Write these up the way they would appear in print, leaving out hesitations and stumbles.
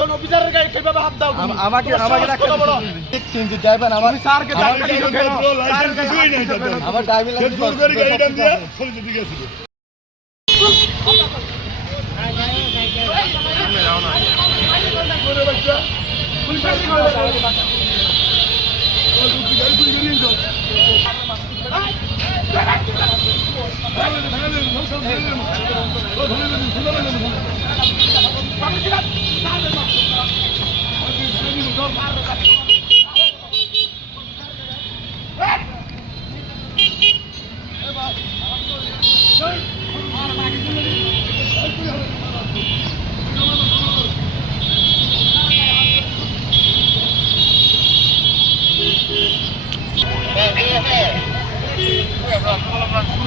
একজন অফিসারের গায়ে কিভাবে হাত দাও তুমি? আমাকে কত বড়? সিএনজি ড্রাইভার আমার স্যারকে ধাক্কা দিছো কেন? লাইসেন্স কিছুই নাই তাদের। আমার ড্রাইভিং সে জোর করে গাড়িটা দিয়ে চলে দিকে গেছিল।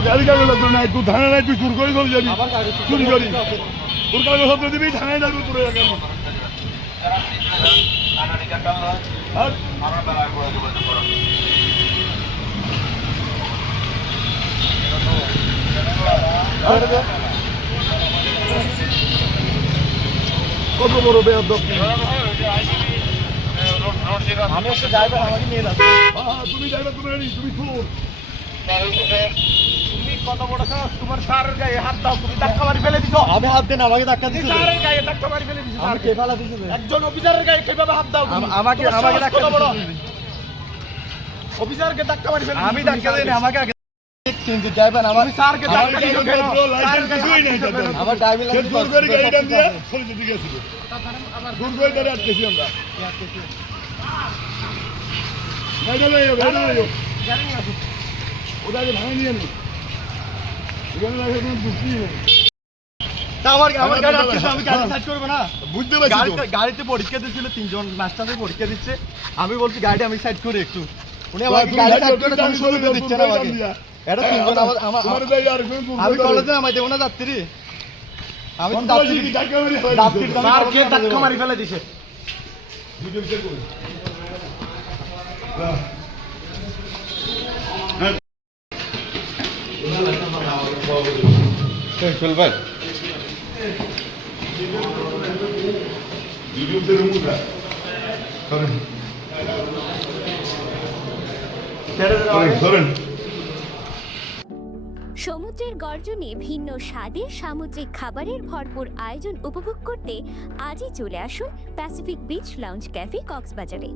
গাড়ি কাগজ লাগতো না, তুই থানা নাই, তুই চুর করে চলে যাবি, চুরি করি তোর কাগজ শব্দ দিবি, থানায় যাবি পুরো গেল। কত বড় বেয়াদব! আমি একটা ড্রাইভার, আমাকে নিয়ে যাচ্ছে। তুমি যাইবে, তুমি রেডি, তুমি চোর। তুমি কত বড় সাহস? তোমার স্যারের গায়ে হাত দাও, তুমি ধাক্কা মারি ফেলে দিছো। আমি হাত দেন, আমাকে ধাক্কা দিছো। স্যারের গায়ে ধাক্কা মারি ফেলে দিছো। আমি কে ফেলা দিছো? একজন অফিসারের গায়ে কিভাবে হাত দাও তুমি? আমাকে ধাক্কা ধাক্কা বড়? দিছো। অফিসারকে ধাক্কা মারি ফেলে আমি ধাক্কা দেন, আমাকে আগে সিএনজি ড্রাইভার আমার স্যারকে ধাক্কা দিছো কেন? লাইসেন্স কিছুই নাই তাদের। আমার ড্রাইভিং সে জোর করে গাড়িটা দিয়ে চলে দিকে গেছিল। জোর করে গাড়ি আটকেছি আমরা। গাড়িটা লইও, গাড়িটা লইও। ওটাকে ভাঙা নিয়ে নি। এখানে রাখে কোনো যুক্তি নেই। আমার গাড়ি আটকেছে, আমি গাড়ি সাইড করবো না। বুঝতে পারছি তো। গাড়িতে পরীক্ষা দিচ্ছিল, 3 জন মাস্টারদের পরীক্ষা দিচ্ছে। আমি বলছি গাড়িটা আমি সাইড করি একটু। উনি আমাকে গাড়ি সাইড করে কোনো সুবিধা দিচ্ছে না আমাকে। এটা 3 জন তোমার গাড়ি আর কোনো জোর আমি করে কলেজে নামাই দেবো না যাত্রী। আমি সন্ত্রাসী কি ধাক্কা মারি ফেলে যাত্রীর দিছে? স্যারকে ধাক্কা মারি ফেলে দিছে। ভিডিও চেক করুন। চল ভাই। ভিডিও চেক করুন। ধরেন। সমুদ্রের গর্জনে ভিন্ন স্বাদের সামুদ্রিক খাবারের ভরপুর আয়োজন উপভোগ করতে আজই চলে আসুন প্যাসিফিক বিচ লাউঞ্জ ক্যাফে কক্সবাজারে।